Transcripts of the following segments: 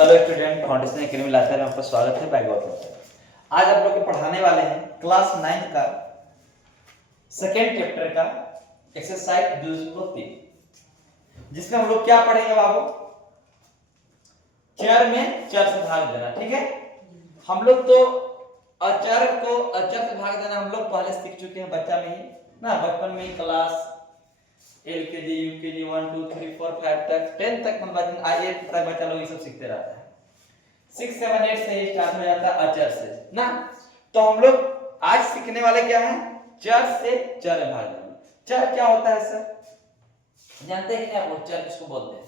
Hello student, foundation academy Latehar में आपका स्वागत है। मैं गौतम सर आज आप लोग को पढ़ाने वाले हैं क्लास 9 का सेकेंड चैप्टर का एक्सरसाइज 203, जिसमें हम लोग क्या पढ़ेंगे बाबू? चर में चर से भाग देना। ठीक है, हम लोग तो अचर को अचर से भाग देना हम लोग पहले सीख चुके हैं बच्चा में ही ना, बचपन में ही क्लास एलकेजी यूकेजी 1 2 3 4 5 तक 10 तक मतलब आइए तक बच्चा लोग ये सब सीखते रहता है। 6 7 8 से ही स्टार्ट हो जाता है अचर से ना। तो हम लोग आज सीखने वाले क्या है? चर से चर में भाग देना। चर क्या होता है सर? जानते हैं कि नहीं आप लोग? चर किसको बोलते हैं?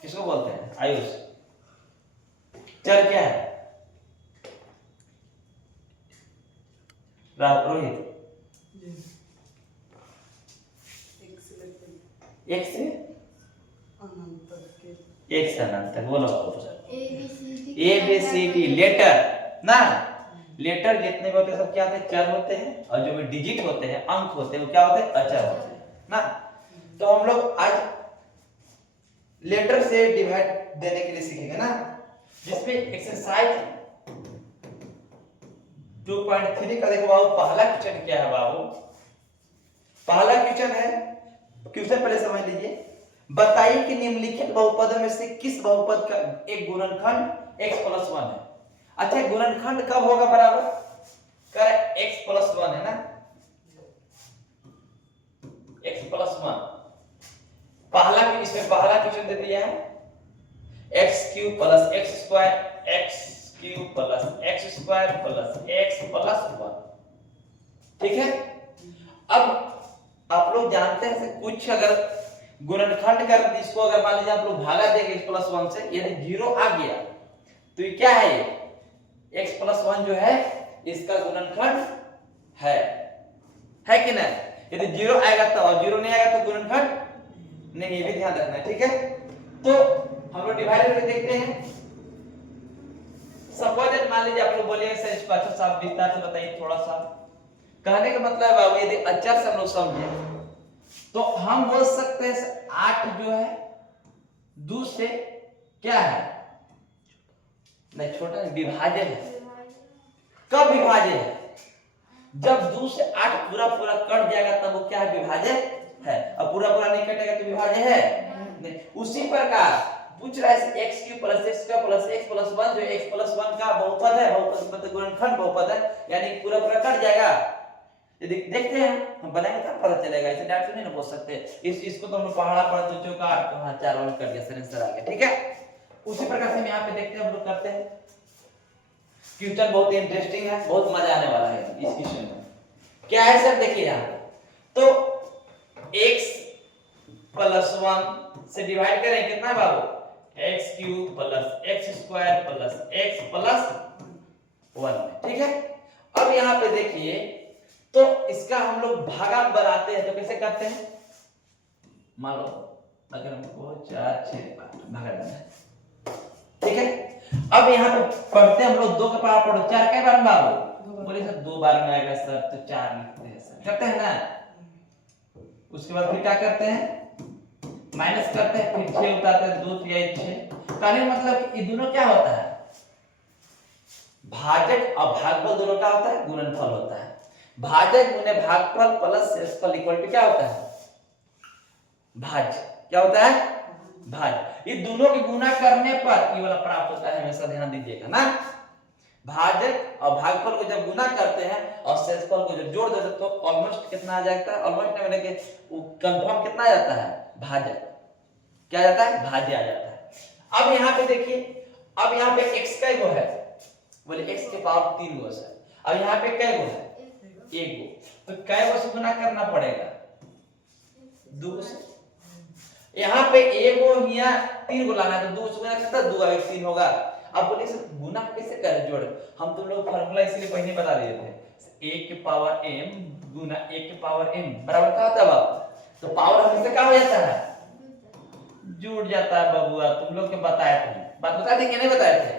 किसको बोलते हैं आयुष? चर क्या है? रोहित एक से अनंत तक बोलो। A B C D letter ना, लेटर जितने भी होते हैं सब क्या होते हैं? चर होते हैं। और जो भी डिजिट होते हैं, अंक होते हैं, वो क्या होते हैं? अचर होते हैं ना। तो हम लोग आज लेटर से डिवाइड देने के लिए सीखेंगे ना, जिसमें एक्सरसाइज 2.3 का देखो बाबू, पहला क्वेश्चन क्या है बाबू? पहला क्वेश्चन है, क्वेश्चन पहले समझ लीजिए। बताइए कि निम्नलिखित बहुपदों में से किस बहुपद का एक गुणनखंड x + 1 है? अच्छा, गुणनखंड कब होगा बराबर? कर x + 1 है ना, x + 1 पहला, इसमें पहला क्वेश्चन दे दिया है x³ + x² x³ + x² + x + 1। ठीक है, अब आप लोग जानते हैं कुछ अगर गुणनखंड कर इसको अगर मान लीजिए आप लोग भागा देंगे x + 1 से, यदि 0 आ गया तो ये क्या है? ये x + 1 जो है इसका गुणनखंड है कि नहीं? यदि 0 आएगा तो, और 0 नहीं आएगा तो गुणनखंड नहीं, ये भी ध्यान रखना है। ठीक है, तो हम लोग डिवाइड करके देखते हैं। सपोज मान लीजिए आप लोग बोलिए सर इसको अच्छा सा विस्तार से बताइए थोड़ा सा। कहने का मतलब है बाबू, यदि अचर से हम लोग समझे तो हम बोल सकते हैं 8 जो है 2 से क्या है? नहीं छोटा नहीं, विभाज्य है। कब विभाज्य है? जब 2 से 8 पूरा पूरा कट जाएगा तब वो क्या है? विभाज्य है। अब पूरा पूरा नहीं कटेगा तो विभाज्य है नहीं। उसी प्रकार पूछ रहा है x³ + x² + x + 1 जो x + 1 का बहुपद है, बहुपद मतलब गुणनखंड बहुपद है, यानी पूरा पूरा कट जाएगा। यदि देखते हैं हम बनाएंगे तब पता चलेगा, ऐसे डायरेक्ट नहीं ना बोल सकते। इसको तो हम पहाड़ा पढ़ा तो चौका तो हां 4 वाला कर दिया, सर आंसर आ गया। ठीक है, उसी प्रकार से हम यहां पे देखते हैं, हम लोग करते हैं। क्वेश्चन बहुत इंटरेस्टिंग है, बहुत मजा आने वाला है इस क्वेश्चन में। क्या है सर? देखिए यहां तो x + 1 से डिवाइड करें कितना है बाबू? x³ + x² + x + 1। ठीक है, अब यहां पे देखिए तो इसका हम लोग भागा बनाते हैं तो कैसे करते हैं? मान लो अगर हमको 4 6 भागा देना है, ठीक है। अब यहाँ पे पढ़ते हैं हम लोग 2 के पावर पढ़ो 4 कई बार बाबू? बोले सर 2 बार में आएगा सर, तो 4 लिखते हैं सर, करते हैं ना। उसके बाद फिर क्या करते हैं? माइनस करते हैं, फिर 6 उतारते हैं, 2 3 6। कहने मतलब ये दोनों क्या होता है? भाजक और भागफल दोनों क्या होता है? गुणनफल होता है। भाजक गुने भागफल प्लस शेषफल इक्वल टू क्या होता है? भाज्य। क्या होता है? भाज्य। ये दोनों के गुना करने पर ये वाला प्राप्त होता है, हमेशा ध्यान दीजिएगा ना। भाजक और भागफल को जब गुना करते हैं और शेषफल को जब जोड़ देते हैं तो ऑलमोस्ट कितना आ जाता है? ऑलमोस्ट मैंने के कंफर्म कितना आ जाता है? भाजक। क्या जाता है? भाज्य आ जाता है। अब यहाँ पे देखिए, अब यहाँ पे x का गो है, बोले x के पावर 3 गो है। अब यहाँ पे कै गो है? 1 गो। तो कै गो से गुना करना पड़ेगा? 2 से। यहाँ पे 1 गो यहाँ 3 गो लाना है तो 2 से गुना करता 2 और 3 होगा। अब बोले सर गुना कैसे करें जोड़? हम तुम लोग फार्मूला इसलिए पहले बता दिए थे, 1 के पावर m गुना 1 के पावर m बराबर क्या होता है बाबू? तो पावर हमेशा क्या हो जाता है? जुड़ जाता है बबुआ। तुम लोग के बताए थे, बात बता थे कि नहीं बताए थे?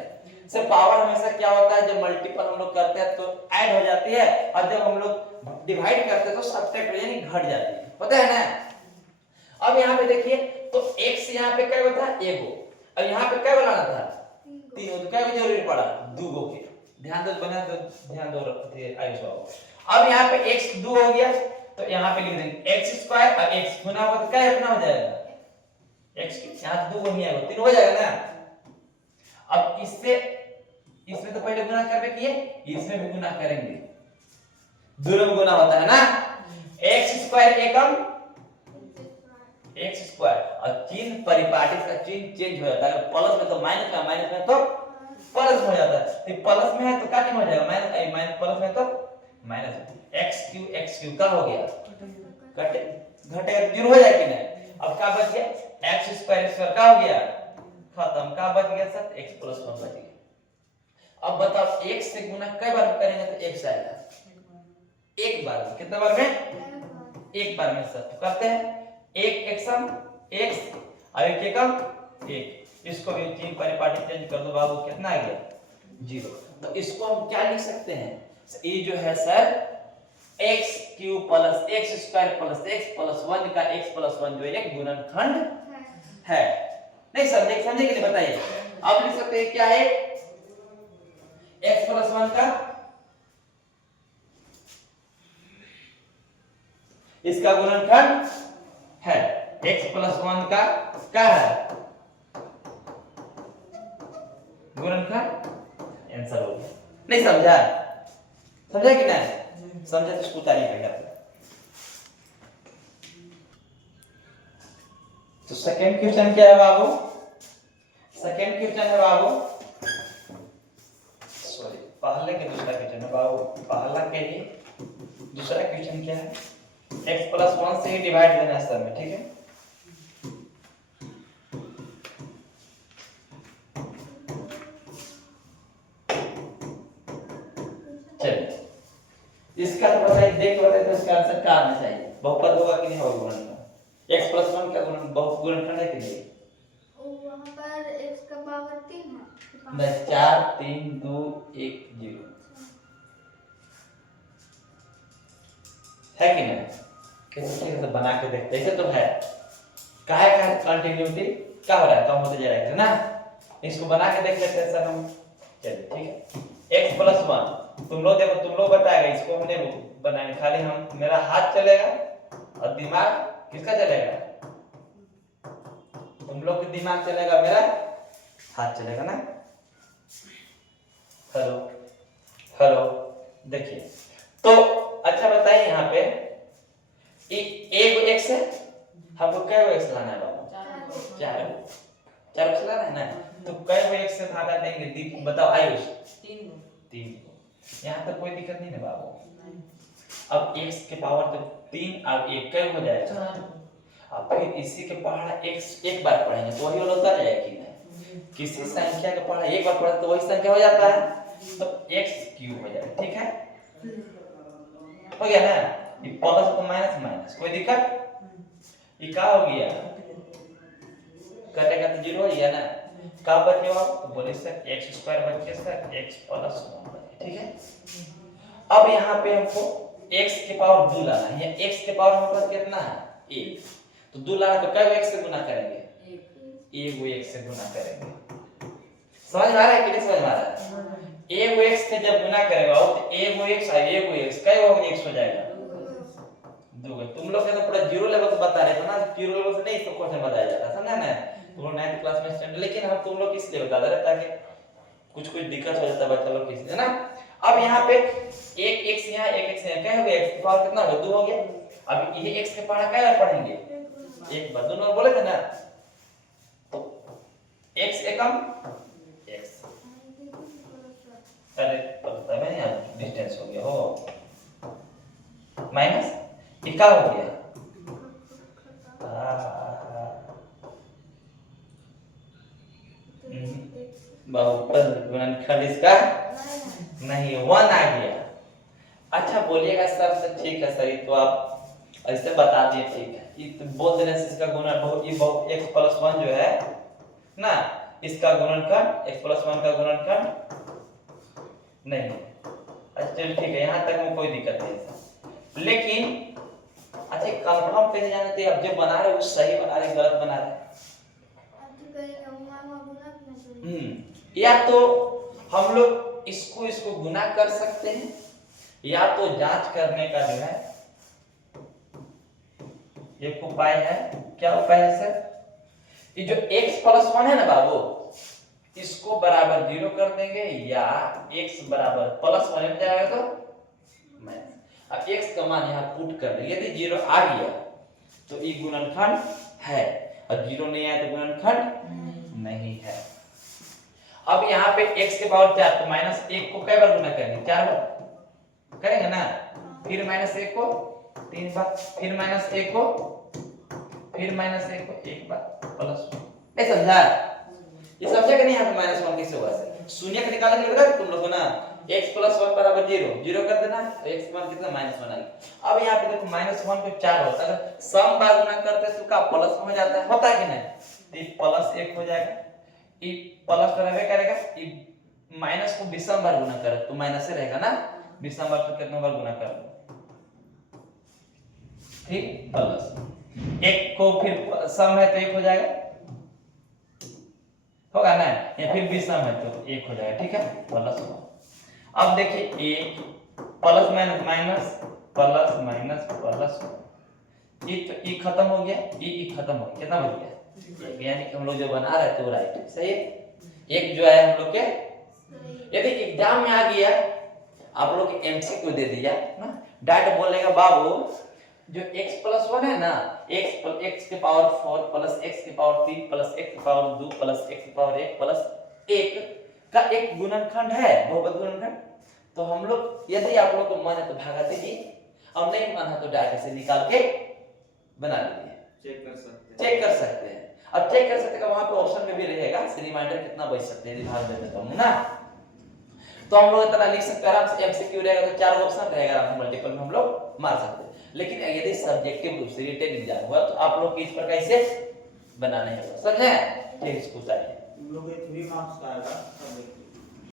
से पावर हमेशा क्या होता है? जब मल्टीपल हम लोग करते हैं तो ऐड हो जाती है, और जब हम लोग डिवाइड करते हैं तो सब्ट्रैक्ट यानी घट जाती है, पता है ना। अब यहाँ पे देखिए तो x यहाँ पे क्या होता है? 1 गो। अब यहाँ पे क्या बनाना था? 3 हो तो क्या की जरूरी पड़ा 2 गो के ध्यान दो बना दो ध्यान दो आयुष बाबू। अब यहाँ पे x 2 हो गया तो यहाँ पे लिख देंगे x स्क्वायर और x गुना होगा तो क्या इतना हो जाएगा x यहाँ 2 नहीं आएगा 3 हो जाएगा ना। अब इससे इसमें तो पहले गुना करके किए इसमें भी गुना करेंगे दोनों में गुना होता है ना। x स्क्वायर एकम x स्क्वायर और चिन्ह परिपाटी का चिन्ह चेंज हो जाता है प्लस में तो माइनस में तो प्लस हो जाता है तो प्लस में है तो क्या हो जाएगा माइनस प्लस में तो माइनस x क्यू का हो गया घटे घटेगा तो जीरो हो जाएगा कि नहीं। अब क्या बच गया x स्क्वायर का हो गया खत्म का बच गया सर x प्लस 1 बच गया। अब बताओ x से गुना कई बार करेंगे तो x आएगा एक बार में कितना बार में एक बार में सर तो करते हैं एक एक्सम x और एक एकम एक इसको भी चिन्ह परिपाटी चेंज कर दो बाबू कितना आ गया 0। तो इसको हम क्या लिख सकते हैं ये जो है sir x cube plus x square plus x plus 1 का x प्लस 1 जो एक गुणनखंड है। नहीं समझे कि नहीं बताइए। अब लिख सकते हैं क्या है x प्लस 1 का इसका गुणनखंड है x प्लस 1 का क्या है गुणनखंड आंसर हो गया। नहीं समझा कि नहीं समझा तो इसको उतारिए पहले। तो सेकंड क्वेश्चन क्या है बाबू सेकंड क्वेश्चन है बाबू सॉरी पहले के दूसरा क्वेश्चन है बाबू पहला के ही दूसरा क्वेश्चन क्या है x प्लस 1 से ही डिवाइड देना है सर में ठीक है। चलिए इसका तो बताइए देख बताइए तो इसका आंसर क्या आना चाहिए बहुपद होगा कि नहीं होगा गुणनखंड x प्लस 1 का गुणनखंड है कि नहीं वहां पर x का पावर 3 है नहीं 4 3 2 1 0 है कि नहीं कैसे ठीक है बना के देखते ऐसे तो है काहे का कंटिन्यूटी क्या हो रहा है कम होते जा रहा है ना इसको बना के देख लेते हैं सर हम। चलिए ठीक है x प्लस 1 तुम लोग देखो तुम लोग बताएगा इसको हमने बनाए खाली हम मेरा हाथ चलेगा और दिमाग किसका चलेगा तुम लोग का दिमाग चलेगा मेरा हाथ चलेगा ना। हेलो हेलो देखिए तो अच्छा बताइए यहाँ पे एक x है हमको कै गो x लाना है बाबू 4 x लाना है ना तो कै गो x से भागा देंगे बताओ आयुष 3 यहाँ तक कोई दिक्कत नहीं है बाबू। अब x के पावर तो 3 और 1 कै हो जाएगा अब फिर इसी के पहाड़ा x एक बार पढ़ेंगे तो वही वाला उतर जाएगा कि नहीं किसी संख्या का पहाड़ा एक बार पढ़ा तो वही संख्या हो जाता है तो x क्यूब हो जाएगा ठीक है हो गया ना। ये प्लस तो माइनस कोई दिक्कत ये क्या हो गया कटेगा तो 0 हो गया ना क्या बच गया तो बोले सर x स्क्वायर बच गया सर x प्लस 1 ठीक है। अब यहाँ पे हमको x के पावर 2 लाना है x के पावर हमारे पास कितना है 1 तो 2 लाना तो कै गो x से गुना करेंगे 1 गो x से गुना करेंगे समझ में आ रहा है कि नहीं समझ में आ रहा है 1 गो x से जब गुना करेगा तो 1 गो x और 1 गो x कै गो x हो जाएगा 2 गो। तुम लोग के तो पूरा जीरो लेवल से बता रहे थे ना जीरो लेवल से नहीं तो क्वेश्चन बताया जाता समझा ना तुम लोग 9th क्लास में स्टैंडर्ड लेकिन हम तुम लोग इसलिए बता रहे ताकि कुछ दिक्कत हो जाता है बच्चा लोग किसी ना। अब यहाँ पे एक x यहाँ एक x यहाँ क्या हो गया x की पावर कितना हो 2 हो गया। अब ये x के पहाड़ा क्या पढ़ेंगे एक बार दोनों बोले थे ना तो x एकम x अरे पता है यहाँ डिस्टेंस हो गया हो माइनस ये क्या हो गया बहुपद गुणनखंड इसका नहीं 1 आ गया। अच्छा बोलिएगा सर तो ठीक है सर ये तो आप ऐसे बता दिए ठीक है ये तो बोल देने से इसका गुणन बहुत ये बहुत x प्लस 1 जो है ना इसका गुणनखंड x प्लस 1 का गुणनखंड नहीं अच्छा चलिए ठीक है यहाँ तक में कोई दिक्कत नहीं लेकिन अच्छा कंफर्म कैसे जाने थे अब जो बना रहे वो सही बना रहे गलत बना रहे या तो हम लोग इसको गुना कर सकते हैं, या तो जांच करने का जो है एक उपाय है। क्या उपाय है सर? ये जो x+1 है ना बाबू, इसको बराबर 0 कर देंगे, या x बराबर +1 हो जाएगा तो माइनस। अब x का मान यहाँ पुट कर देंगे, यदि 0 आ गया तो ये गुणनखंड है, और 0 नहीं आया तो गुणनखंड नहीं है। अब यहाँ पे x के पावर 4, तो -1 को कई बार गुना करेंगे? 4 बार करेंगे ना। फिर -1 को 3 बार, फिर -1 को, फिर -1 को 1 बार, +1। ये समझा? ये समझे कि नहीं? यहाँ पे -1 कैसे हुआ सर? शून्य का निकालने के लिए तुम लोग को ना x+1 बराबर 0 कर देना, तो x का मान कितना? -1 आ गया। अब यहाँ पे देखो -1 पे 4 होता है, अगर सम बार गुना करते तो का प्लस हो जाता है, होता है कि नहीं? तो ये +1 हो जाएगा, ये प्लस रहबे करेगा, ये माइनस को विषम बार गुना करे तो माइनस से रहेगा ना, विषम बार तो कितना बार गुना कर दो, ठीक, प्लस 1 को फिर सम है तो 1 हो जाएगा, होगा ना, या फिर विषम है तो 1 हो जाएगा, ठीक है, प्लस। अब देखिए 1 plus minus minus plus minus plus, ये खत्म हो गया, ये खत्म हो गया, कितना बच गया? यानी कि हम लोग जो बना रहे थे वो राइट है, सही है। एक जो है हम लोग के, यदि एग्जाम में आ गया, आप लोग के एमसीक्यू दे दिया ना, डायरेक्ट बोलेगा बाबू जो x+1 है ना, x के पावर 4 प्लस x के पावर 3 प्लस x के पावर 2 प्लस x के पावर 1 प्लस 1 का एक गुणनखंड है, बहुपद गुणनखंड। तो हम लोग, यदि आप लोग को मन है तो भागा दीजिए, और नहीं मन है तो डायरेक्ट से निकाल के बना लीजिए, चेक कर सकते हैं। अब चेक कर सकते हैं, वहां पे ऑप्शन में भी रहेगा रिमाइंडर कितना बच सकते हैं, यदि भाग देते तो हम ना, तो हम लोग इतना लिख सकते हैं आराम से। एमसीक्यू रहेगा तो 4 ऑप्शन रहेगा, आराम से मल्टीपल में हम लोग मार सकते हैं। लेकिन यदि सब्जेक्टिव रूप से रिटन एग्जाम हुआ तो आप लोग इस प्रकार से बनाना है, समझे? ठीक, इसको चाहिए तुम लोग ये 3 मार्क्स का आएगा सब्जेक्टिव।